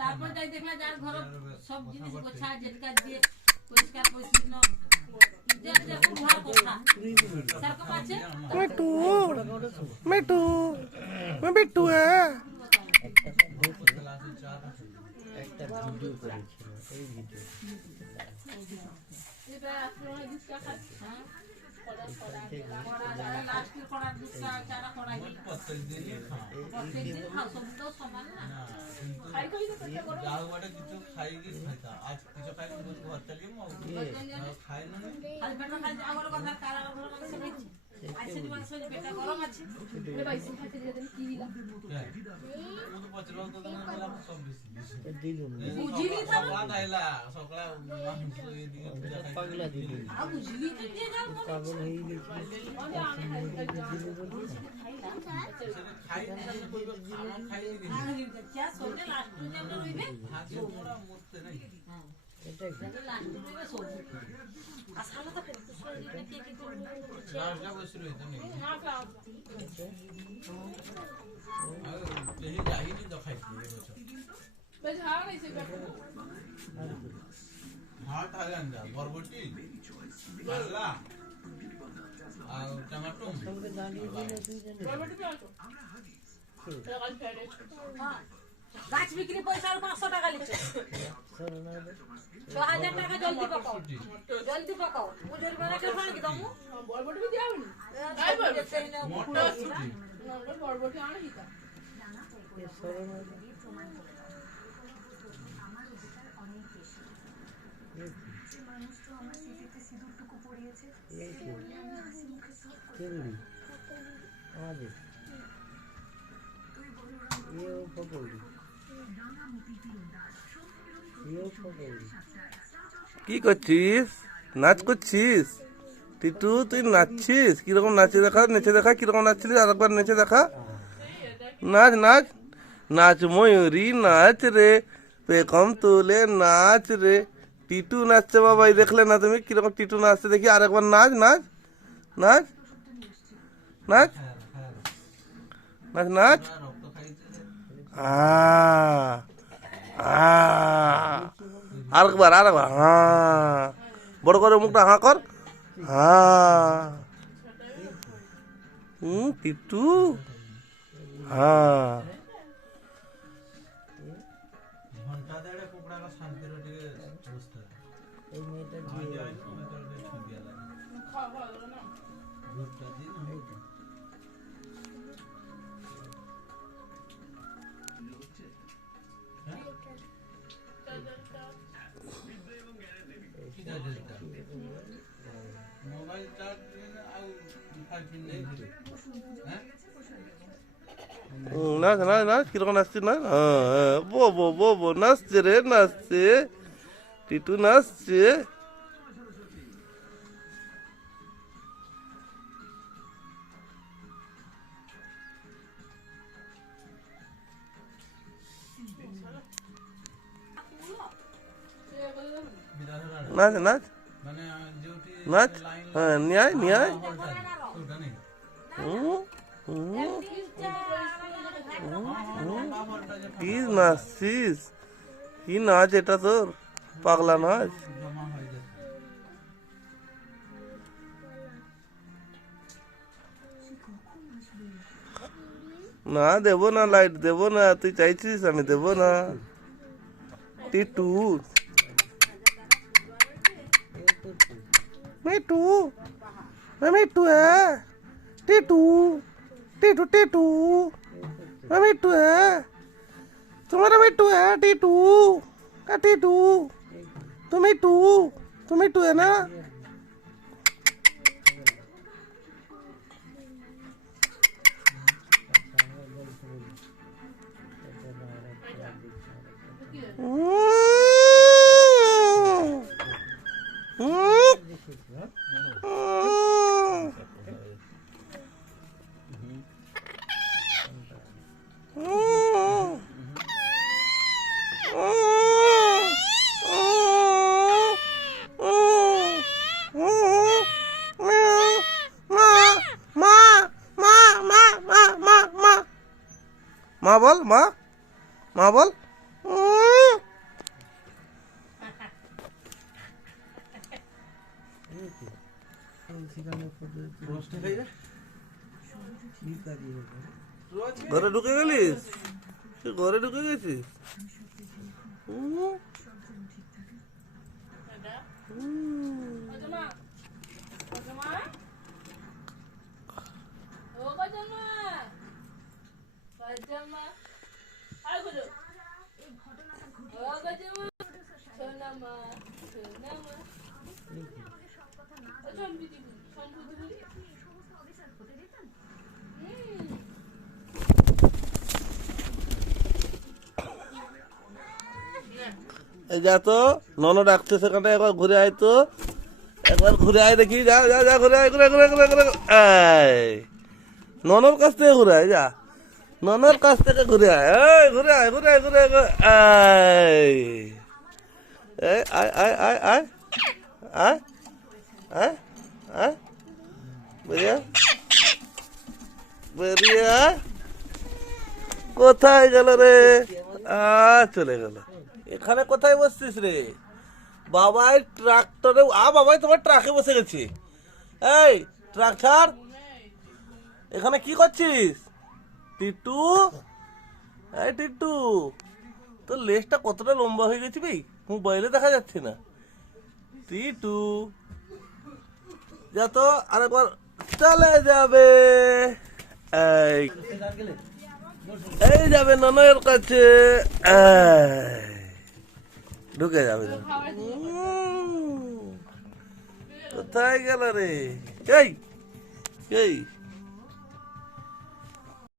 তারপর যাই দেখলা যার ঘর সব জিনিস গোছা জেটকা দিয়ে পরিষ্কার পরিচ্ছন্ন যেরকম ঘর কথা সেরকম আছে। মিটু মিটু মিটু একটা ভিডিও করেছিল, এই ভিডিও এটা আসলে দুধটা খাচ্ছে। হ্যাঁ লাস্টের কড়ার দুধটা চারা কড়াই প্রত্যেকদিন খাও সব তো সমান না খাই খাই তো পেটে গরম যাও বড় কিছু খাই কি খাইতা আজ কিছু খাই ঘর চালিয়ে মো খাই না খালি পেটে খাই আমার কথা কারা ঘর মানে সব খাইছে আজকে দিন সব পেটে গরম আছে বলে ভাই সিন খাইতে দিয়ে দেন কি দিলা ও তো পচরা তো দিলাম সব বেশি দিলুন বুঝিনি তো সকাল আইলা সকাল মাংস এদিকে পূজা খাই পাগলা দিলুন আ বুঝলি তো দিয়ে যাও পাগল হয়ে গেছে খাই না কইবে আমার খাই দিই क्या सोने लास्ट में जब रोइबे ভাগে মোরা মরতে নাই এটা लास्ट में रोइबे सो আসালা তো ফের কুছ দিনে কি কি করব লাস্টটা বসে রইতো নাই না কা আর তেহি যাইনি তো খাইছি এই বছর बस हां नहीं से ভাত আগান্দা বরবটি আল্লাহ আর টমেটো সঙ্গে দাঁড়িয়ে দিলে দুইজনে बरबटी पे आतो लगाल फेरे हां গাছ বিক্রি পয়সা আর 500 টাকা লিখছে সরনা 6000 টাকা জলদি পাকাও জলদি পাকাও মুজুরি বানা কে ফান কি দমু বরবটি भी दिया होनी आई बरबटी মোটা ছুটি नंबर बरबटी आने ही था এ সরনা কেমনি আমাদের এও পকৌড়ি এও পকৌড়ি কি করছিস? নাচ করছিস? টিটু তুই নাচছিস? কিরকম নাচে দেখা, নেচে দেখা, কিরকম নাচছিলিস আরেকবার নেচে দেখা। নাচ নাচ নাচ ময়ূরী নাচ রে, পেখম তুলে নাচ রে। টিটু নাচছে বাবা, এই দেখলে না তুমি কিরকম টিটু নাচছে? দেখি আরেকবার নাচ নাচ নাচ নাচ নাচ নাচ। রক্ত খাইছে আরেকবার আরেকবার বড় করে মুখটা হাঁ কর। টিটু ঘন্টা দেড়ে কুকুড়া কা শান্তি রে টিকে বসতে এই মেয়েটা আজ দিয়ে আজ সময় তোর ছবি আলা खा खा ना ঘুরটা দিন হইতো মোবাইল চার্জ আউ ফাইভ নেই হ্যাঁ নাচ নাচ নাচ কিরকম নাচছিস না? বো বো বো বো নাচছে রে নাচছে, টিটু নাচছে। নাচ নাচ মানে যেটি নাচ, লাইন হ্যাঁ নিয়ে আয় নিয়ে আয়। ওটা নেই কি নাচছিস? কি নাচ এটা তোর? পাগলা নাচ। জমা হয়ে যাচ্ছে না দেবো না, লাইট দেবো না, তুই চাইছিস আমি দেবো না। টিটু মিটু মিটু টিটু টিটু টিটু मिट्टू है तुम्हारा मिट्टू है टीटू टीटू तुम मिट्टू है ना? মা বল মা, মা বল উম। সেখানে ফটো রোস্টে খাই রে কি কাজে হবে ঘরে ঢুকে গেলিস তুই ঘরে ঢুকে গেছিস উম। এই যা তো নন ডাকছে সেখানে একবার ঘুরে আয় তো একবার ঘুরে আয় দেখি যা যা যা ঘুরে আয় ঘুরে ঘুরে ঘুরে ঘুরে এই ননর কাছ থেকে ঘুরে আয় যা ননর কাছ থেকে ঘুরে আয় এই ঘুরে আয় ঘুরে আয় ঘুরে আয় ঘুরে আয় এই আয় আয় আয় আয় আয় আয় আয় বেরিয়ে আয়। বেরিয়ে আয়। কোথায় গেল রে চলে গেল এখানে কোথায় বসছিস রে বাবাই ট্রাক্টরে বাবাই তোমার ট্রাকে বসে গেছে এই ট্রাক ছাড় এখানে কি করছিস টিটু এই টিটু তোর লেজটা কতটা লম্বা হয়ে গেছে ভাই মোবাইলে দেখা যাচ্ছে না টিটু যা তো আরেকবার চলে যাবে এই এই যাবে ননয়ের কাছে ঢুকে যাবে কোথায় গেল রে এই এই